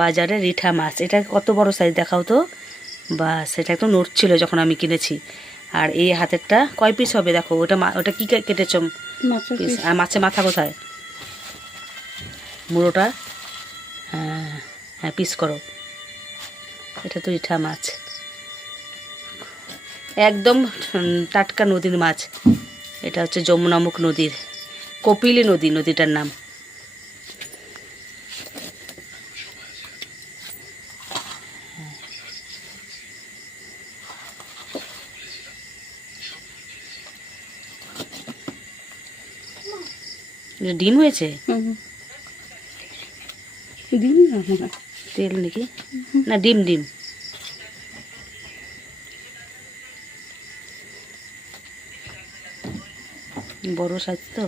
বাজারে রিঠা মাছ। এটা কত বড় সাইজ দেখাও তো। বাস, এটা একটু নড়ছিল যখন আমি কিনেছি। আর এই হাতেরটা কয় পিস হবে দেখো। ওটা কি কেটেছ পিস? আর মাছের মাথা কোথায়? মুড়োটা? হ্যাঁ হ্যাঁ, পিস করো। এটা তো রিঠা মাছ, একদম টাটকা নদীর মাছ। এটা হচ্ছে যমুনামুখ নদীর, কপিলী নদী নদীটার নাম। ডিম হয়েছে? ডিম না, তেল নাকি? না, ডিম ডিম। বড় সাইজ তো।